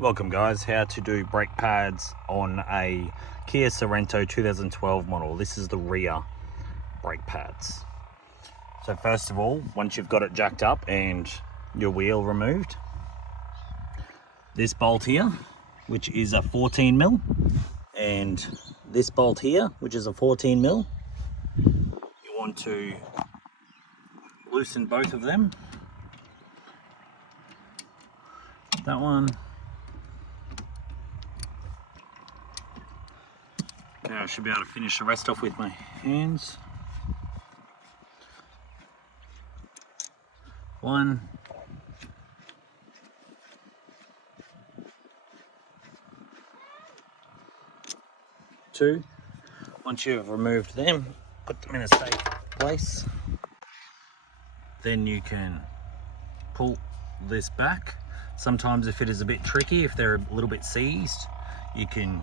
Welcome guys, how to do brake pads on a Kia Sorrento 2012 model. This is the rear brake pads. So first of all, once you've got it jacked up and your wheel removed, this bolt here, which is a 14mm, and this bolt here, which is a 14mm, you want to loosen both of them. That one. Okay, I should be able to finish the rest off with my hands. One. Two. Once you've removed them, put them in a safe place. Then you can pull this back. Sometimes if it is a bit tricky, if they're a little bit seized, you can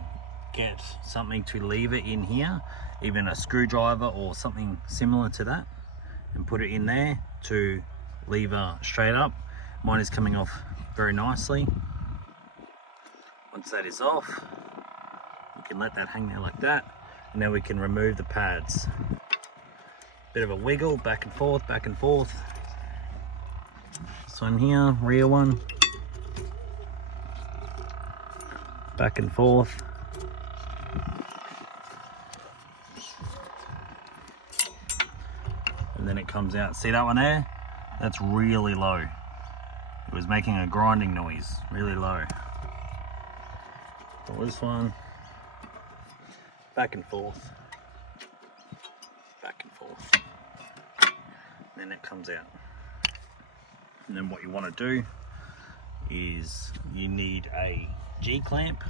get something to leave it in here, even a screwdriver or something similar to that, and put it in there to lever straight up. Mine is coming off very nicely. Once that is off, you can let that hang there like that, and now we can remove the pads. Bit of a wiggle, back and forth, back and forth. This one here, rear one, back and forth. And then it comes out. See that one there? That's really low. It was making a grinding noise, really low. Pull this one, back and forth, back and forth. And then it comes out. And then what you want to do is you need a G-clamp.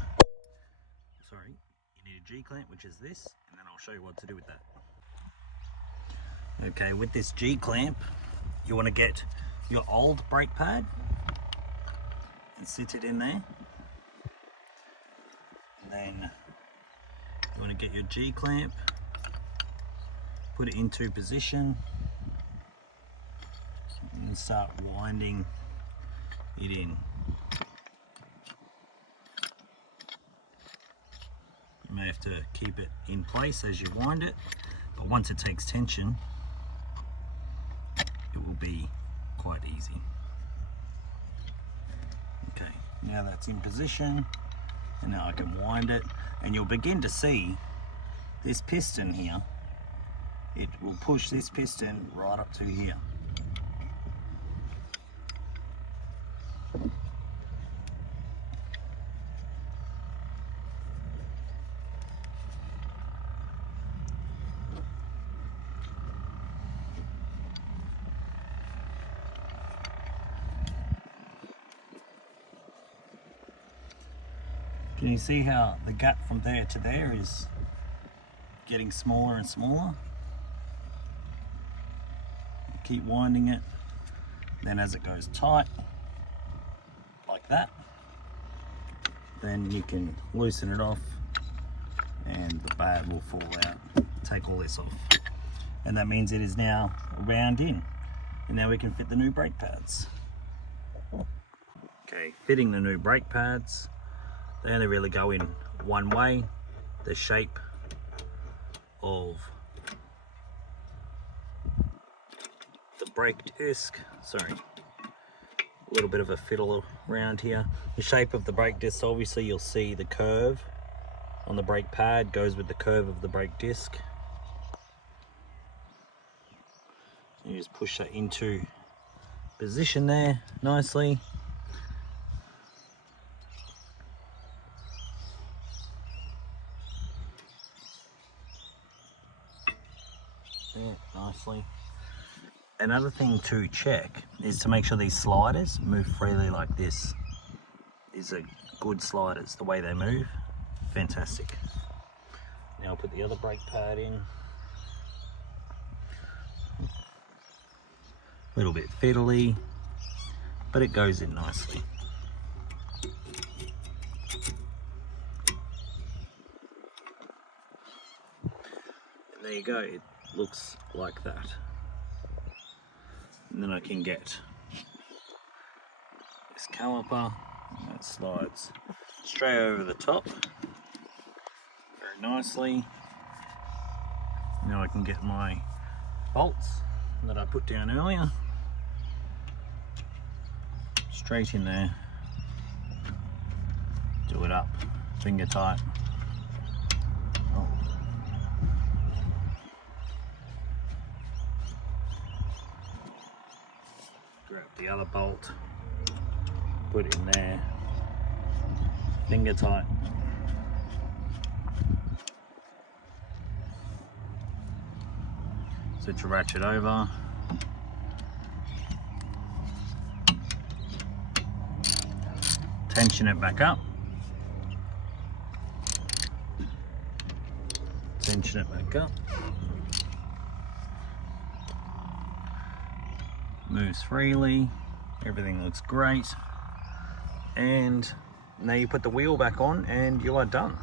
Sorry, you need a G-clamp, which is this, and then I'll show you what to do with that. Okay, with this G-clamp, you want to get your old brake pad and sit it in there. And then you want to get your G-clamp, put it into position, and start winding it in. You may have to keep it in place as you wind it, but once it takes tension, it will be quite easy. Okay, now that's in position, and now I can wind it, and you'll begin to see this piston here. It will push this piston right up to here. Can you see how the gap from there to there is getting smaller and smaller? Keep winding it. Then as it goes tight, like that, then you can loosen it off and the pad will fall out. Take all this off. And that means it is now round in. And now we can fit the new brake pads. Okay, fitting the new brake pads. They only really go in one way. The shape of the brake disc, sorry, a little bit of a fiddle around here. The shape of the brake disc, obviously you'll see the curve on the brake pad goes with the curve of the brake disc. You just push that into position there nicely. There, nicely. Another thing to check is to make sure these sliders move freely like this. These are good sliders, the way they move, fantastic. Now I'll put the other brake pad in. A little bit fiddly, but it goes in nicely. And there you go, it looks like that. And then I can get this caliper, It slides straight over the top very nicely. Now I can get my bolts that I put down earlier straight in there. Do it up, finger tight. Oh. Grab the other bolt, put it in there, finger tight. Switch your ratchet over. Tension it back up. Tension it back up. Moves freely. Everything looks great. And now you put the wheel back on and you are done.